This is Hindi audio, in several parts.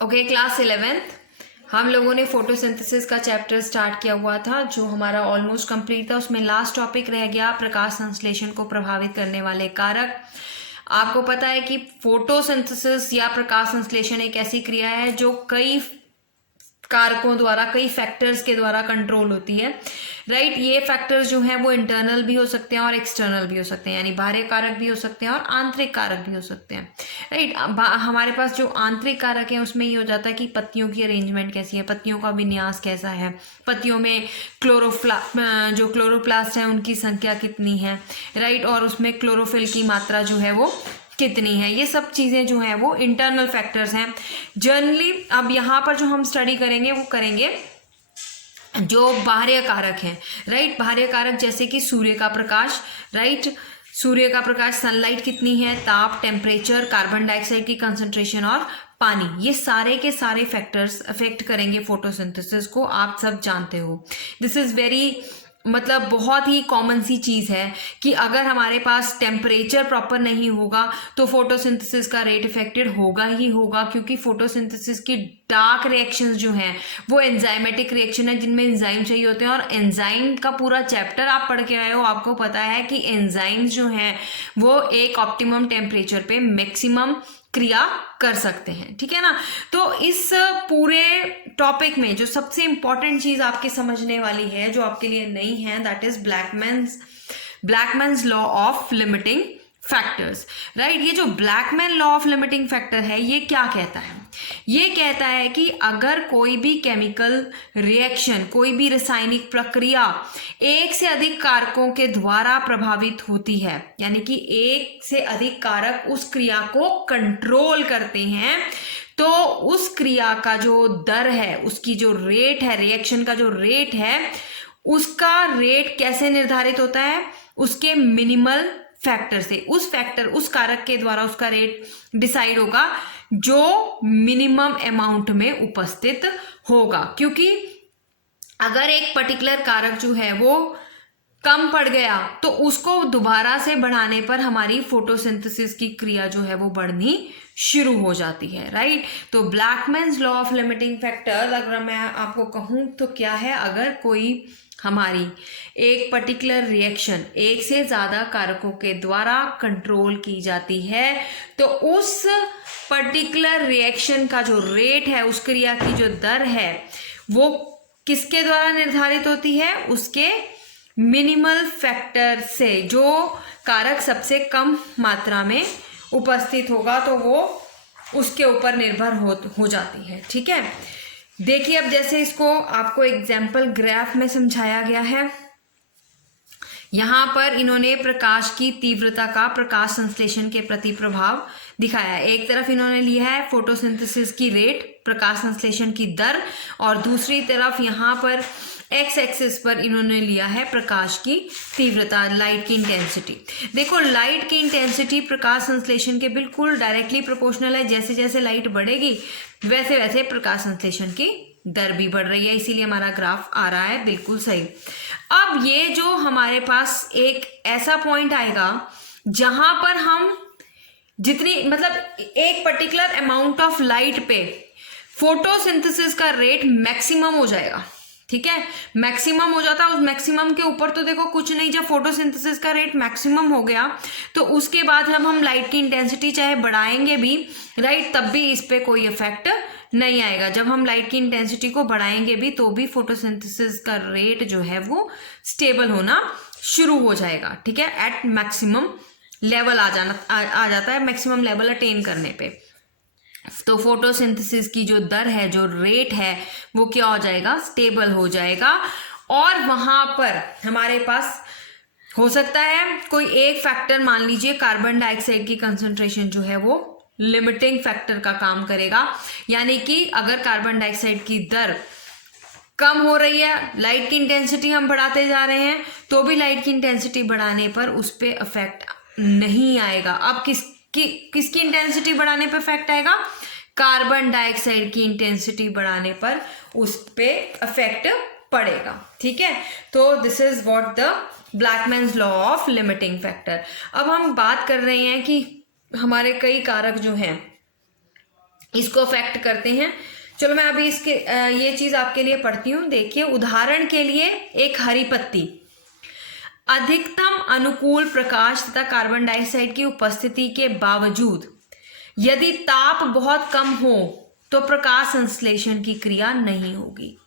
ओके, क्लास 11th हम लोगों ने फोटोसिंथेसिस का चैप्टर स्टार्ट किया हुआ था जो हमारा ऑलमोस्ट कंप्लीट था। उसमें लास्ट टॉपिक रह गया प्रकाश संश्लेषण को प्रभावित करने वाले कारक। आपको पता है कि फोटोसिंथेसिस या प्रकाश संश्लेषण एक ऐसी क्रिया है जो कई कारकों द्वारा, कई फैक्टर्स के द्वारा कंट्रोल होती है, राइट। ये फैक्टर्स जो हैं वो इंटरनल भी हो सकते हैं और एक्सटर्नल भी हो सकते हैं, यानी बाहरी कारक भी हो सकते हैं और आंतरिक कारक भी हो सकते हैं, राइट। हमारे पास जो आंतरिक कारक है उसमें ये हो जाता है कि पत्तियों की अरेंजमेंट कैसी है, पत्तियों का विन्यास कैसा है, पत्तियों में जो क्लोरोप्लास्ट है उनकी संख्या कितनी है, राइट, और उसमें क्लोरोफिल की मात्रा जो है वो कितनी है। ये सब चीज़ें जो हैं वो इंटरनल फैक्टर्स हैं जनरली। अब यहाँ पर जो हम स्टडी करेंगे वो करेंगे जो बाहरी कारक हैं, राइट। बाहरी कारक जैसे कि सूर्य का प्रकाश, राइट, सूर्य का प्रकाश, सनलाइट कितनी है, ताप, टेम्परेचर, कार्बन डाइऑक्साइड की कंसंट्रेशन और पानी, ये सारे के सारे फैक्टर्स अफेक्ट करेंगे फोटोसिंथेसिस को। आप सब जानते हो, दिस इज वेरी मतलब बहुत ही कॉमन सी चीज़ है कि अगर हमारे पास टेम्परेचर प्रॉपर नहीं होगा तो फोटोसिंथेसिस का रेट इफेक्टेड होगा ही होगा, क्योंकि फोटोसिंथेसिस की डार्क रिएक्शंस जो हैं वो एंजाइमेटिक रिएक्शन है जिनमें एंजाइम चाहिए होते हैं। और एंजाइम का पूरा चैप्टर आप पढ़ के आए हो, आपको पता है कि एंजाइम्स जो हैं वो एक ऑप्टिमम टेम्परेचर पे मैक्सिमम क्रिया कर सकते हैं, ठीक है ना। तो इस पूरे टॉपिक में जो सबसे इंपॉर्टेंट चीज आपके समझने वाली है, जो आपके लिए नई है, that is Blackman's law of limiting factors, right. ये जो Blackman law of limiting factor है ये क्या कहता है? ये कहता है कि अगर कोई भी केमिकल रिएक्शन, कोई भी रासायनिक प्रक्रिया एक से अधिक कारकों के द्वारा प्रभावित होती है, यानी कि एक से अधिक कारक उस क्रिया को कंट्रोल करते हैं, तो उस क्रिया का जो दर है, उसकी जो रेट है, रिएक्शन का जो रेट है, उसका रेट कैसे निर्धारित होता है? उसके मिनिमल फैक्टर से। उस कारक के द्वारा उसका रेट डिसाइड होगा जो मिनिमम अमाउंट में उपस्थित होगा। क्योंकि अगर एक पर्टिकुलर कारक जो है वो कम पड़ गया तो उसको दोबारा से बढ़ाने पर हमारी फोटोसिंथेसिस की क्रिया जो है वो बढ़नी शुरू हो जाती है, राइट। तो ब्लैकमैन्स लॉ ऑफ लिमिटिंग फैक्टर अगर मैं आपको कहूं तो क्या है? अगर कोई हमारी एक पर्टिकुलर रिएक्शन एक से ज़्यादा कारकों के द्वारा कंट्रोल की जाती है तो उस पर्टिकुलर रिएक्शन का जो रेट है, उस क्रिया की जो दर है, वो किसके द्वारा निर्धारित होती है? उसके मिनिमल फैक्टर से। जो कारक सबसे कम मात्रा में उपस्थित होगा तो वो उसके ऊपर निर्भर हो जाती है, ठीक है। देखिए अब जैसे इसको आपको एग्जाम्पल ग्राफ में समझाया गया है, यहां पर इन्होंने प्रकाश की तीव्रता का प्रकाश संश्लेषण के प्रति प्रभाव दिखाया है। एक तरफ इन्होंने लिया है फोटोसिंथेसिस की रेट, प्रकाश संश्लेषण की दर, और दूसरी तरफ यहां पर एक्स एक्सिस पर इन्होंने लिया है प्रकाश की तीव्रता, लाइट की इंटेंसिटी। देखो लाइट की इंटेंसिटी प्रकाश संश्लेषण के बिल्कुल डायरेक्टली प्रोपोर्शनल है। जैसे जैसे लाइट बढ़ेगी वैसे वैसे प्रकाश संश्लेषण की दर भी बढ़ रही है, इसीलिए हमारा ग्राफ आ रहा है बिल्कुल सही। अब ये जो हमारे पास एक ऐसा पॉइंट आएगा जहां पर हम जितनी मतलब एक पर्टिकुलर अमाउंट ऑफ लाइट पे फोटोसिंथेसिस का रेट मैक्सिमम हो जाएगा, ठीक है। मैक्सिमम हो जाता है, उस मैक्सिमम के ऊपर तो देखो कुछ नहीं। जब फोटोसिंथेसिस का रेट मैक्सिमम हो गया तो उसके बाद जब हम लाइट की इंटेंसिटी चाहे बढ़ाएंगे भी, राइट, तब भी इस पे कोई इफेक्ट नहीं आएगा। जब हम लाइट की इंटेंसिटी को बढ़ाएंगे भी तो भी फोटोसिंथेसिस का रेट जो है वो स्टेबल होना शुरू हो जाएगा, ठीक है। एट मैक्सिमम लेवल आ जाता है, मैक्सिमम लेवल अटेन करने पे। तो फोटोसिंथेसिस की जो दर है, जो रेट है, वो क्या हो जाएगा? स्टेबल हो जाएगा। और वहां पर हमारे पास हो सकता है कोई एक फैक्टर, मान लीजिए कार्बन डाइऑक्साइड की कंसंट्रेशन जो है वो लिमिटिंग फैक्टर का काम करेगा। यानी कि अगर कार्बन डाइऑक्साइड की दर कम हो रही है, लाइट की इंटेंसिटी हम बढ़ाते जा रहे हैं, तो भी लाइट की इंटेंसिटी बढ़ाने पर उस पर इफेक्ट नहीं आएगा। अब किसकी इंटेंसिटी बढ़ाने पर इफेक्ट आएगा? कार्बन डाइऑक्साइड की इंटेंसिटी बढ़ाने पर उस पे इफेक्ट पड़ेगा, ठीक है। तो this is what the Blackman's law of limiting factor. अब हम बात कर रहे हैं कि हमारे कई कारक जो हैं इसको अफेक्ट करते हैं। चलो मैं अभी इसके ये चीज आपके लिए पढ़ती हूँ। देखिए, उदाहरण के लिए एक हरी पत्ती अधिकतम अनुकूल प्रकाश तथा कार्बन डाइऑक्साइड की उपस्थिति के बावजूद यदि ताप बहुत कम हो तो प्रकाश संश्लेषण की क्रिया नहीं होगी।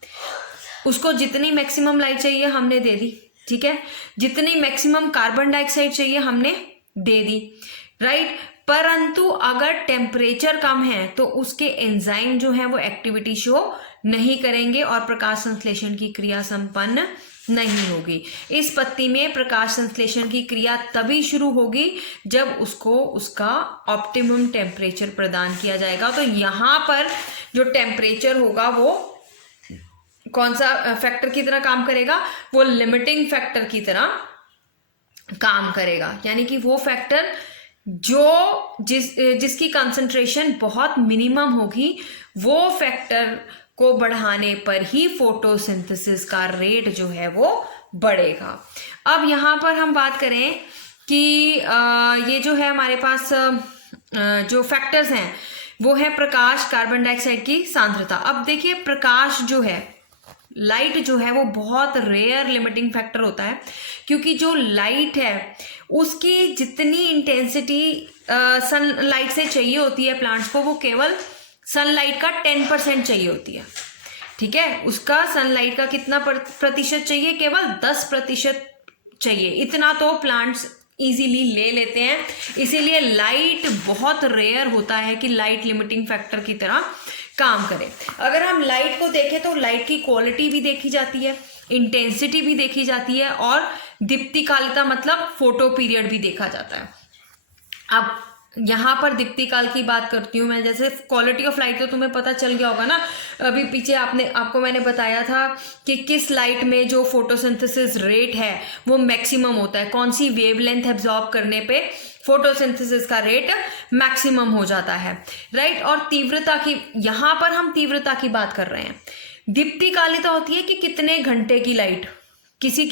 उसको जितनी मैक्सिमम लाइट चाहिए हमने दे दी, ठीक है, जितनी मैक्सिमम कार्बन डाइऑक्साइड चाहिए हमने दे दी, राइट। परंतु अगर टेम्परेचर कम है तो उसके एंजाइम जो है वो एक्टिविटी शो नहीं करेंगे और प्रकाश संश्लेषण की क्रिया संपन्न नहीं होगी। इस पत्ती में प्रकाश संश्लेषण की क्रिया तभी शुरू होगी जब उसको उसका ऑप्टिमम टेम्परेचर प्रदान किया जाएगा। तो यहाँ पर जो टेम्परेचर होगा वो कौन सा फैक्टर की तरह काम करेगा? वो लिमिटिंग फैक्टर की तरह काम करेगा, यानी कि वो फैक्टर जो जिसकी कंसंट्रेशन बहुत मिनिमम होगी, वो फैक्टर को बढ़ाने पर ही फोटोसिंथेसिस का रेट जो है वो बढ़ेगा। अब यहाँ पर हम बात करें कि ये जो है हमारे पास जो फैक्टर्स हैं वो है प्रकाश, कार्बन डाइऑक्साइड की सांद्रता। अब देखिए, प्रकाश जो है, लाइट जो है वो बहुत रेयर लिमिटिंग फैक्टर होता है, क्योंकि जो लाइट है उसकी जितनी इंटेंसिटी सनलाइट से चाहिए होती है प्लांट्स को, वो केवल सनलाइट का 10% चाहिए होती है, ठीक है। उसका सनलाइट का कितना प्रतिशत चाहिए? केवल 10% चाहिए। इतना तो प्लांट्स इजीली ले लेते हैं। इसीलिए लाइट बहुत रेयर होता है कि लाइट लिमिटिंग फैक्टर की तरह काम करे। अगर हम लाइट को देखें तो लाइट की क्वालिटी भी देखी जाती है, इंटेंसिटी भी देखी जाती है और दीप्तिकालिता मतलब फोटो पीरियड भी देखा जाता है। अब यहाँ पर दीप्तिकाल की बात करती हूँ मैं। जैसे क्वालिटी ऑफ लाइट तो तुम्हें पता चल गया होगा ना, अभी पीछे आपको मैंने बताया था कि किस लाइट में जो फोटोसिंथेसिस रेट है वो मैक्सिमम होता है, कौन सी वेवलेंथ एब्जॉर्ब करने पे फोटोसिंथेसिस का रेट मैक्सिमम हो जाता है, राइट। और तीव्रता की, यहाँ पर हम तीव्रता की बात कर रहे हैं। दीप्तिकालिता होती है कि कितने घंटे की लाइट, किसी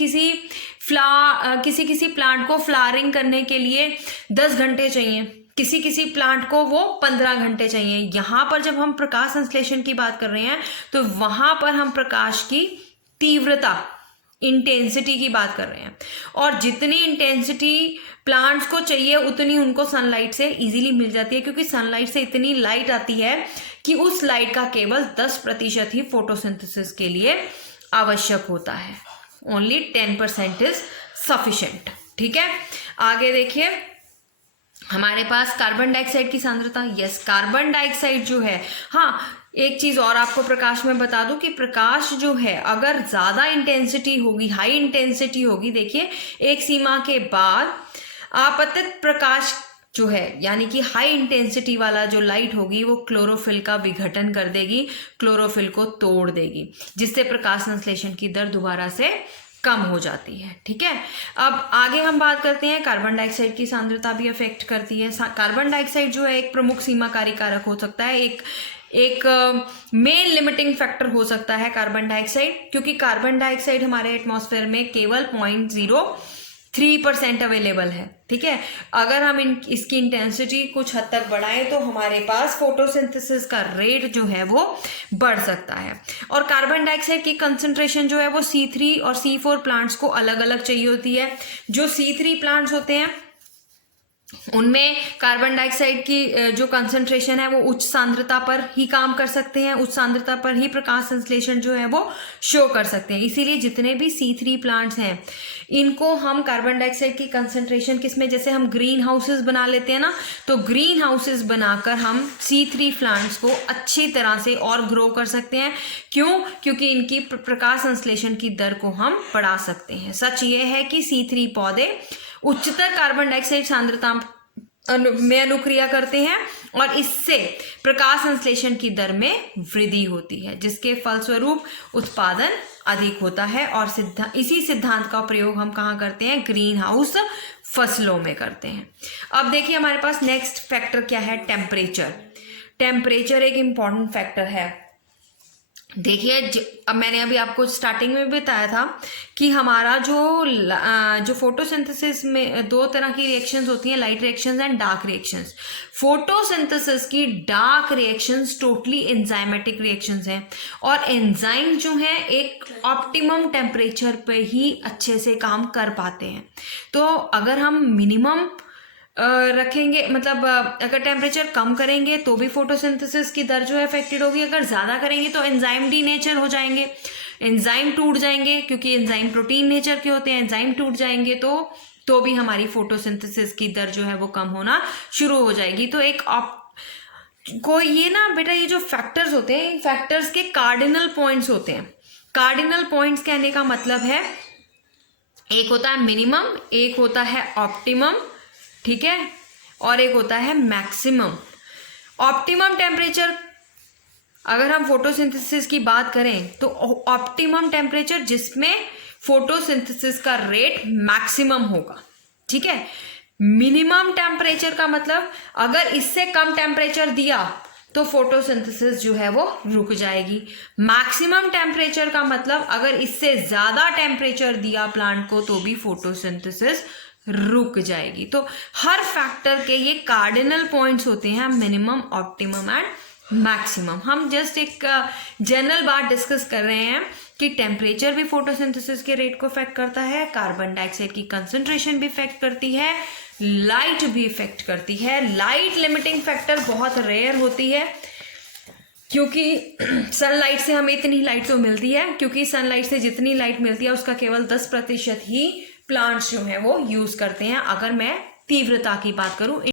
किसी प्लांट को फ्लावरिंग करने के लिए 10 घंटे चाहिए, किसी प्लांट को वो 15 घंटे चाहिए। यहाँ पर जब हम प्रकाश संश्लेषण की बात कर रहे हैं तो वहां पर हम प्रकाश की तीव्रता, इंटेंसिटी की बात कर रहे हैं, और जितनी इंटेंसिटी प्लांट्स को चाहिए उतनी उनको सनलाइट से इजीली मिल जाती है, क्योंकि सनलाइट से इतनी लाइट आती है कि उस लाइट का केवल 10% ही फोटोसिंथेसिस के लिए आवश्यक होता है। ओनली 10% इज सफिशिएंट, ठीक है। आगे देखिए, हमारे पास कार्बन डाइऑक्साइड की सांद्रता। यस, कार्बन डाइऑक्साइड जो है, हाँ एक चीज और आपको प्रकाश में बता दूं कि प्रकाश जो है अगर ज्यादा इंटेंसिटी होगी, हाई इंटेंसिटी होगी, देखिए एक सीमा के बाद आपतित प्रकाश जो है, यानी कि हाई इंटेंसिटी वाला जो लाइट होगी वो क्लोरोफिल का विघटन कर देगी, क्लोरोफिल को तोड़ देगी, जिससे प्रकाश संश्लेषण की दर दोबारा से कम हो जाती है, ठीक है। अब आगे हम बात करते हैं, कार्बन डाइऑक्साइड की सांद्रता भी अफेक्ट करती है। कार्बन डाइऑक्साइड जो है एक प्रमुख सीमाकारी कारक हो सकता है, एक मेन लिमिटिंग फैक्टर हो सकता है कार्बन डाइऑक्साइड, क्योंकि कार्बन डाइऑक्साइड हमारे एटमॉस्फेयर में केवल 0.03% अवेलेबल है, ठीक है। अगर हम इसकी इंटेंसिटी कुछ हद तक बढ़ाएं तो हमारे पास फोटोसिंथेसिस का रेट जो है वो बढ़ सकता है। और कार्बन डाइऑक्साइड की कंसंट्रेशन जो है वो C3 और C4 प्लांट्स को अलग अलग चाहिए होती है। जो C3 प्लांट्स होते हैं उनमें कार्बन डाइऑक्साइड की जो कंसंट्रेशन है वो उच्च सांद्रता पर ही काम कर सकते हैं, उच्च सांद्रता पर ही प्रकाश संश्लेषण जो है वो शो कर सकते हैं। इसीलिए जितने भी C3 प्लांट्स हैं इनको हम कार्बन डाइऑक्साइड की कंसंट्रेशन किसमें, जैसे हम ग्रीन हाउसेस बना लेते हैं ना, तो ग्रीन हाउसेस बनाकर हम C3 प्लांट्स को अच्छी तरह से और ग्रो कर सकते हैं। क्यों? क्योंकि इनकी प्रकाश संश्लेषण की दर को हम बढ़ा सकते हैं। सच ये है कि C3 पौधे उच्चतर कार्बन डाइऑक्साइड सांद्रता में अनुक्रिया करते हैं और इससे प्रकाश संश्लेषण की दर में वृद्धि होती है, जिसके फलस्वरूप उत्पादन अधिक होता है। और इसी सिद्धांत का प्रयोग हम कहाँ करते हैं? ग्रीन हाउस फसलों में करते हैं। अब देखिए हमारे पास नेक्स्ट फैक्टर क्या है? टेम्परेचर। टेम्परेचर एक इंपॉर्टेंट फैक्टर है। देखिए, अब मैंने अभी आपको स्टार्टिंग में भी बताया था कि हमारा जो फोटोसिंथेसिस में दो तरह की रिएक्शंस होती हैं, light reactions and dark reactions. Photosynthesis की dark reactions totally enzymatic reactions हैं, और एंजाइम जो है एक ऑप्टिमम टेम्परेचर पे ही अच्छे से काम कर पाते हैं। तो अगर हम मिनिमम रखेंगे, मतलब अगर टेम्परेचर कम करेंगे तो भी फोटोसिंथेसिस की दर जो है अफेक्टेड होगी, अगर ज़्यादा करेंगे तो एंजाइम डीनेचर हो जाएंगे, एंजाइम टूट जाएंगे, क्योंकि एंजाइम प्रोटीन नेचर के होते हैं। एंजाइम टूट जाएंगे तो भी हमारी फोटोसिंथेसिस की दर जो है वो कम होना शुरू हो जाएगी। तो ये ना बेटा, ये जो फैक्टर्स होते हैं, इन फैक्टर्स के कार्डिनल पॉइंट्स होते हैं। कार्डिनल पॉइंट्स कहने का मतलब है, एक होता है मिनिमम, एक होता है ऑप्टिमम, ठीक है, और एक होता है मैक्सिमम। ऑप्टिमम टेम्परेचर, अगर हम फोटोसिंथेसिस की बात करें तो ऑप्टिमम टेम्परेचर जिसमें फोटोसिंथेसिस का रेट मैक्सिमम होगा, ठीक है। मिनिमम टेम्परेचर का मतलब अगर इससे कम टेम्परेचर दिया तो फोटोसिंथेसिस जो है वो रुक जाएगी। मैक्सिमम टेम्परेचर का मतलब अगर इससे ज्यादा टेम्परेचर दिया प्लांट को तो भी फोटोसिंथेसिस रुक जाएगी। तो हर फैक्टर के ये कार्डिनल पॉइंट्स होते हैं, मिनिमम, ऑप्टिमम एंड मैक्सिमम। हम जस्ट एक जनरल बात डिस्कस कर रहे हैं कि टेम्परेचर भी फोटोसिंथेसिस के रेट को इफेक्ट करता है, कार्बन डाइऑक्साइड की कंसंट्रेशन भी इफेक्ट करती है, लाइट भी इफेक्ट करती है। लाइट लिमिटिंग फैक्टर बहुत रेयर होती है, क्योंकि सनलाइट से हमें इतनी लाइट तो मिलती है, क्योंकि सनलाइट से जितनी लाइट मिलती है उसका केवल 10% ही प्लांट्स जो हैं वो यूज करते हैं, अगर मैं तीव्रता की बात करूं।